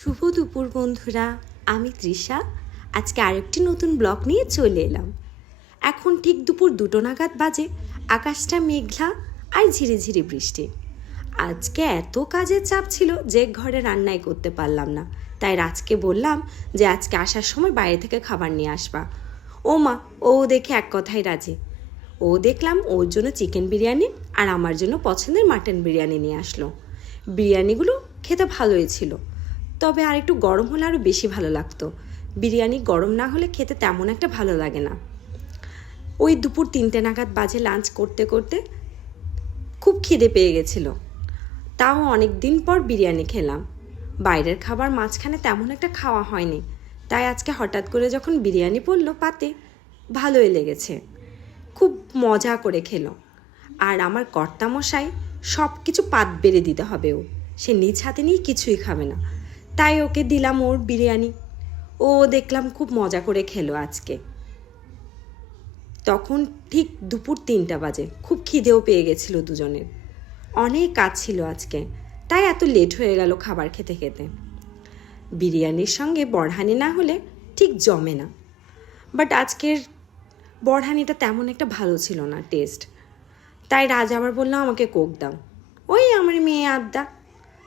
শুভ দুপুর বন্ধুরা, আমি তৃষা। আজকে আরেকটি নতুন ব্লগ নিয়ে চলে এলাম। এখন ঠিক দুপুর 2টো নাগাদ বাজে। আকাশটা মেঘলা আর ঝিরিঝিরি বৃষ্টি। আজকে এত কাজের চাপ ছিল যে ঘরে রান্নাই করতে পারলাম না। তাই রাজকে বললাম যে আজকে আসার সময় বাইরে থেকে খাবার নিয়ে আসবা। ও মা, ও দেখে এক কথাই রাজি। ও দেখলাম ওর জন্য চিকেন বিরিয়ানি আর আমার জন্য পছন্দের মাটন বিরিয়ানি নিয়ে আসলো। বিরিয়ানিগুলো খেতে ভালোই ছিল, তবে আর একটু গরম হলে আরও বেশি ভালো লাগতো। বিরিয়ানি গরম না হলে খেতে তেমন একটা ভালো লাগে না। ওই দুপুর 3টে নাগাদ বাজে লাঞ্চ করতে করতে খুব খিদে পেয়ে গেছিলো। তাও অনেক দিন পর বিরিয়ানি খেলাম। বাইরের খাবার মাঝখানে তেমন একটা খাওয়া হয়নি, তাই আজকে হঠাৎ করে যখন বিরিয়ানি পড়লো পাতে, ভালোই লেগেছে। খুব মজা করে খেলো। আর আমার কর্তামশাই সব কিছু পাত বেড়ে দিতে হবে, সে নিজ হাতে নিয়ে কিছুই খাবে না। তাই ওকে দিলাম ওর বিরিয়ানি। ও দেখলাম খুব মজা করে খেলো আজকে। তখন ঠিক দুপুর 3টা বাজে। খুব খিদেও পেয়ে গেছিলো দুজনের। অনেক কাজ ছিল আজকে, তাই এত লেট হয়ে গেল খাবার খেতে খেতে। বিরিয়ানির সঙ্গে বড়হানি না হলে ঠিক জমে না। বাট আজকের বড়হানিটা তেমন একটা ভালো ছিল না টেস্ট। তাই রাজ আবার বললো আমাকে কোক দাও। ওই আমার মেয়ে আদ্যা,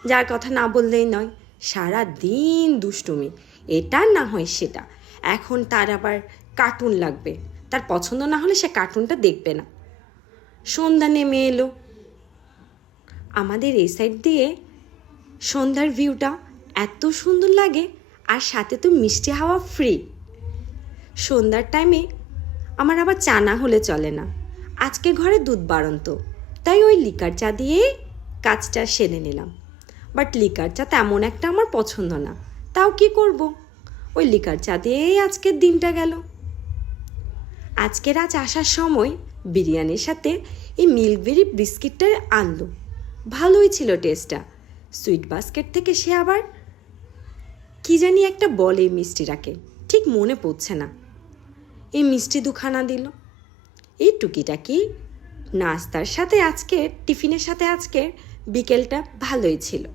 যার কথা না বললেই নয়। সারা দিন দুষ্টুমি, এটা না হয় সেটা। এখন তার আবার কার্টুন লাগবে। তার পছন্দ না হলে সে কার্টুনটা দেখবে না। সন্ধ্যা নেমে এলো। আমাদের এই সাইড দিয়ে সন্ধ্যার ভিউটা এত সুন্দর লাগে, আর সাথে তো মিষ্টি হাওয়া ফ্রি। সন্ধ্যার টাইমে আমার আবার চা না হলে চলে না। আজকে ঘরে দুধ বাড়ন্ত, তাই ওই লিকার চা দিয়েই কাজটা সেরে নিলাম। বাট লিকার চা তেমন একটা আমার পছন্দ না, তাও কি করব, ওই লিকার চা দিয়েই আজকের দিনটা গেল। আজকের আজ আসার সময় বিরিয়ানির সাথে এই মিল্কবেরি বিস্কিটটা আনলো। ভালোই ছিল টেস্টটা। সুইট বাস্কেট থেকে সে আবার কি জানি একটা বলে মিষ্টিটাকে, ঠিক মনে পড়ছে না। এই মিষ্টি দুখানা দিল। এই টুকিটাকি নাস্তার সাথে আজকে টিফিনের সাথে আজকে বিকেলটা ভালোই ছিল।